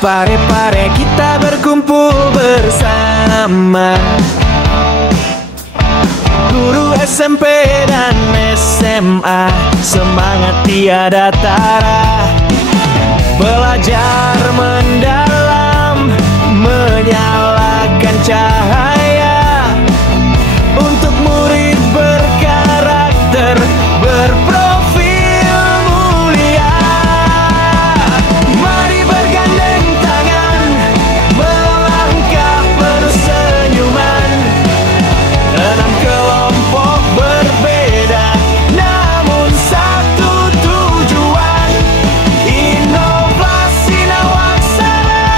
Pare-pare kita berkumpul bersama guru SMP dan SMA, semangat tiada tara, belajar mendalam, menyalakan cahaya untuk murid berkarakter, berprofil mulia. Mari bergandeng tangan, melangkah penuh senyuman. 6 kelompok berbeda, namun satu tujuan. Inovasi nawaksana,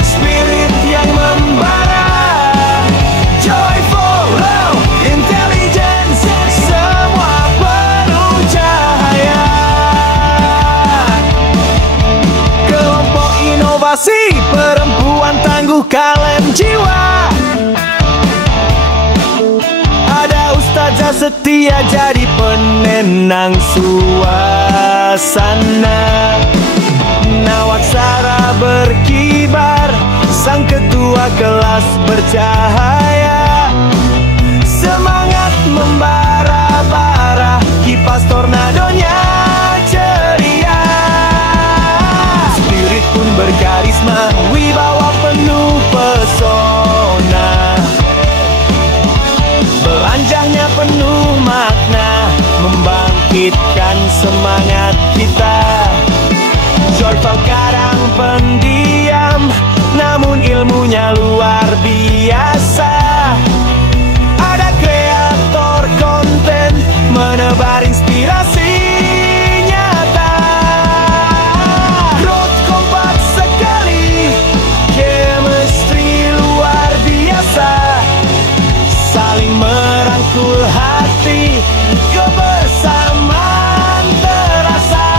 spirit yang membara, joyful, low, intelligence, semua penuh cahaya. Kelompok inovasi, perempuan tangguh kalem jiwa. Ada ustazah setia jadi penenang suasana. Nawaksara berkibar, sang ketua kelas bercahaya. Semangat membara-bara, kipas tornadonya ceria. Spirit pun berkarisma, wibawa penuh pesona. Belanjanya penuh makna, membangkitkan semangat kita. Joyful kadang pendiam, namun ilmunya luar biasa. Ada kreator konten, menebar inspirasi nyata. Growth kompak sekali, chemistry luar biasa. Saling merangkul hati, kebersamaan terasa.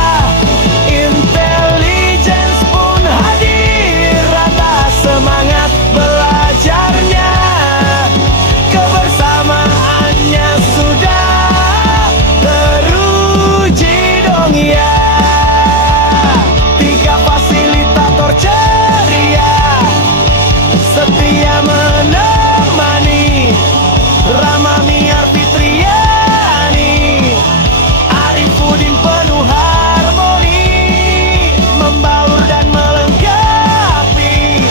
Intelligence pun hadir, rata semangat belajarnya. Kebersamaannya sudah teruji dong ya. 3 fasilitator ceria, setia menemani. Rama Miar Fitriani, Arifudin penuh harmoni, membaur dan melengkapi,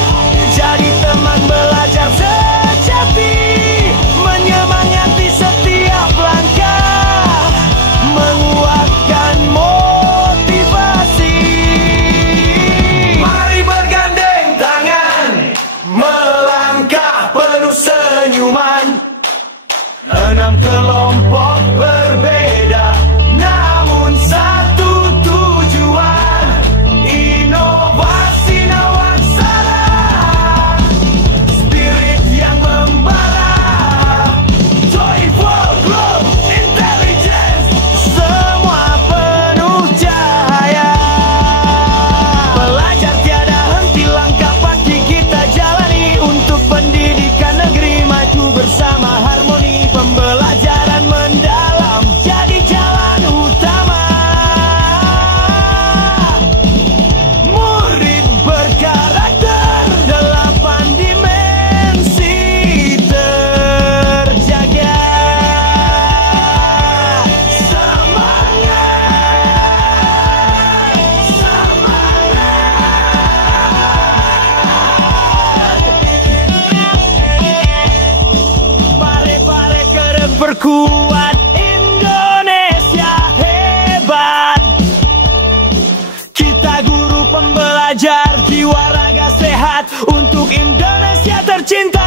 jadi teman belajar sejati, menyemangati setiap langkah, menguatkan motivasi. Mari bergandeng tangan, melangkah penuh senyuman. 6 kelompok berbeda, namun satu tujuan. Inovasi nawaksana, spirit yang membara, joyful, glow, intelligence, semua penuh cahaya. Belajar tiada henti, langkah pagi kita jalani untuk pendidikan negeri maju bersama harmoni. Pembelajaran mendalam jadi jalan utama. Murid berkarakter, 8 dimensi terjaga. Pare-pare kerep berkuat, Indonesia hebat. Kita guru pembelajar, jiwa raga sehat untuk Indonesia tercinta.